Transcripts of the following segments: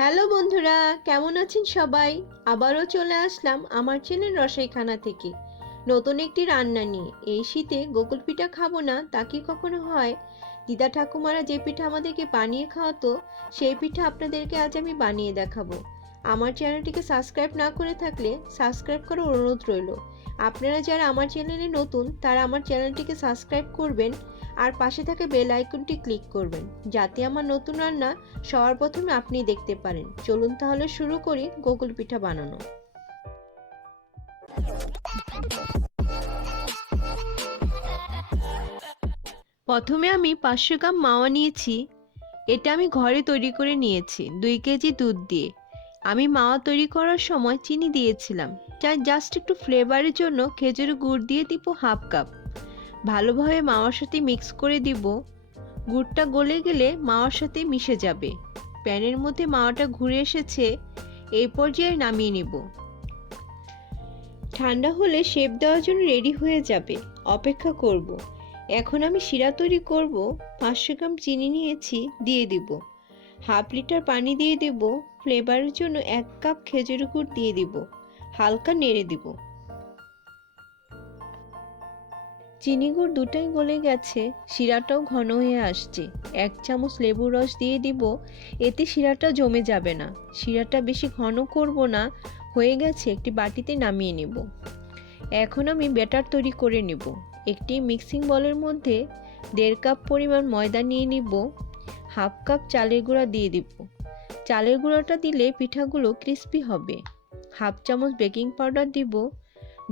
Hello বন্ধুরা, কেমন আছেন সবাই? আবারও চলে আসলাম আমার চ্যানেল রসাইখানা থেকে নতুন একটি রান্না নিয়ে। এই শীতে গোকুল পিঠা খাবো না তা কি কখনো হয়? দিদা ঠাকুমারা যে পিঠা আমাদেরকে বানিয়ে খাওয়াতো, সেই পিঠা আপনাদেরকে আজ আমি বানিয়ে দেখাবো। আমার চ্যানেলটিকে সাবস্ক্রাইব না করে থাকলে সাবস্ক্রাইব করার অনুরোধ রইল। আপনারা যারা আমার চ্যানেলে নতুন তারা আমার চ্যানেলটিকে সাবস্ক্রাইব করবেন আর পাশে থাকা বেল আইকনটি ক্লিক করবেন, যাতে আমার নতুন রান্না সবার প্রথমে আপনি দেখতে পারেন। চলুন তাহলে শুরু করি গোকুল পিঠা বানানো। প্রথমে আমি 500 গ্রাম মাওয়া নিয়েছি। এটা আমি ঘরে তৈরি করে নিয়েছি 2 কেজি দুধ দিয়ে। আমি মাওয়া তৈরি করার সময় চিনি দিয়েছিলাম, তাই জাস্ট একটু ফ্লেভারের জন্য খেজুরের গুড় দিয়ে দিব হাফ কাপ। ভালোভাবে মাওয়ার সাথে মিক্স করে দিব। গুড়টা গলে গেলে মাওয়ার সাথে মিশে যাবে। প্যানের মধ্যে মাওয়াটা ঘুরে এসেছে, এই পর্যায়ে নামিয়ে নিব। ঠান্ডা হলে শেপ দেওয়ার জন্য রেডি হয়ে যাবে, অপেক্ষা করব। এখন আমি শিরা তৈরি করব। 500 গ্রাম চিনি নিয়েছি, দিয়ে দিব। হাফ লিটার পানি দিয়ে দিব। ফ্লেভারের জন্য 1 কাপ খেজুর গুড় দিয়ে দিব। হালকা নেড়ে দিব। চিনি গুড় দুটাই গলে গেছে, শিরাটাও ঘন হয়ে আসছে। 1 চামচ লেবুর রস দিয়ে দিব। এতে শিরাটা জমে যাবে না। শিরাটা বেশি ঘন করব না। হয়ে গেছে, একটি বাটিতে নামিয়ে নেব। এখন আমি ব্যাটার তৈরি করে নেব। একটি মিক্সিং বলের মধ্যে 1.5 কাপ পরিমাণ ময়দা নিয়ে নিব। হাফ কাপ চালের গুঁড়া দিয়ে দিব। চালের গুঁড়াটা দিলে পিঠাগুলো ক্রিস্পি হবে। হাফ চামচ বেকিং পাউডার দিব।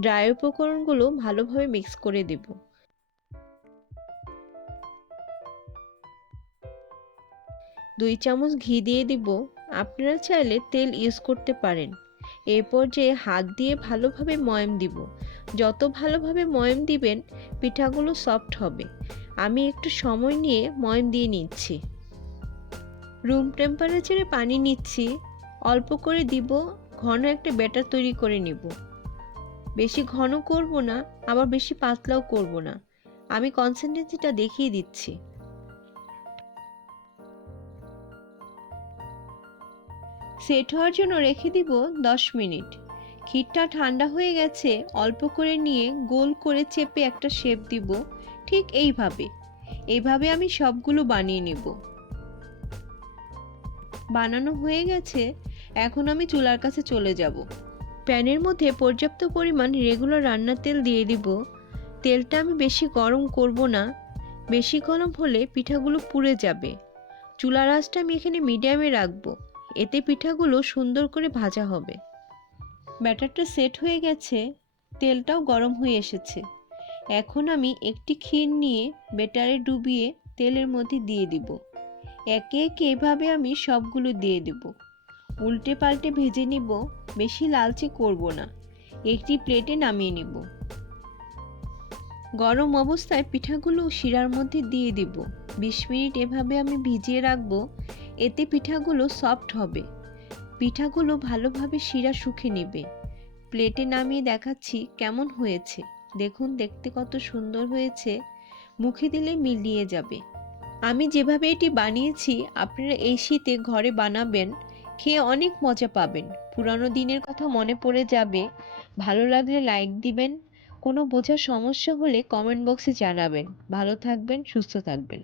ড্রাই উপকরণগুলো ভালোভাবে মিক্স করে দেব। 2 চামচ ঘি দিয়ে দিব। আপনারা চাইলে তেল ইউজ করতে পারেন। এই পর্যায়ে হাত দিয়ে ভালোভাবে ময়াম দিব। যত ভালোভাবে ময়াম দিবেন পিঠাগুলো সফট হবে। আমি একটু সময় নিয়ে ময়াম দিয়ে নিচ্ছি। রুম টেম্পারেচারে পানি নিচ্ছি, অল্প করে দিব। ঘন একটা ব্যাটার তৈরি করে নিব। বেশি ঘন করব না, আবার বেশি পাতলাও করব না। আমি কনসিস্টেন্সিটা দেখিয়ে দিচ্ছি। সেট হওয়ার জন্য রেখে দিব 10 মিনিট। ক্ষীরটা ঠান্ডা হয়ে গেছে, অল্প করে নিয়ে গোল করে চেপে একটা শেপ দিব। ঠিক এইভাবে আমি সবগুলো বানিয়ে নিব। বানানো হয়ে গেছে, এখন আমি চুলার কাছে চলে যাব। প্যানের মধ্যে পর্যাপ্ত পরিমাণ রেগুলার রান্নার তেল দিয়ে দিব। তেলটা আমি বেশি গরম করব না, বেশি গরম হলে পিঠাগুলো পুড়ে যাবে। চুলার আঁচটা আমি এখানে মিডিয়ামে রাখবো, এতে পিঠাগুলো সুন্দর করে ভাজা হবে। ব্যাটারটা সেট হয়ে গেছে, তেলটাও গরম হয়ে এসেছে। এখন আমি একটি ক্ষীর নিয়ে ব্যাটারে ডুবিয়ে তেলের মধ্যে দিয়ে দিব। একে একে এভাবে আমি সবগুলো দিয়ে দেব। উল্টে পাল্টে ভেজে নিব, বেশি লালচে করব না। একটি প্লেটে নামিয়ে নিব। গরম অবস্থায় পিঠাগুলো শিরার মধ্যে দিয়ে দিব। 20 মিনিট এভাবে আমি ভিজিয়ে রাখবো, এতে পিঠাগুলো সফট হবে। পিঠাগুলো ভালোভাবে শিরা শুকে নেবে। প্লেটে নামিয়ে দেখাচ্ছি কেমন হয়েছে। দেখুন, দেখতে কত সুন্দর হয়েছে, মুখে দিলে মিলিয়ে যাবে। আমি যেভাবে এটি বানিয়েছি আপনারা এই শীতে ঘরে বানাবেন, খেয়ে অনেক মজা পাবেন। পুরানো দিনের কথা মনে পড়ে যাবে। ভালো লাগলে লাইক দিবেন। কোনো বোঝার সমস্যা হলে কমেন্ট বক্সে জানাবেন। ভালো থাকবেন, সুস্থ থাকবেন।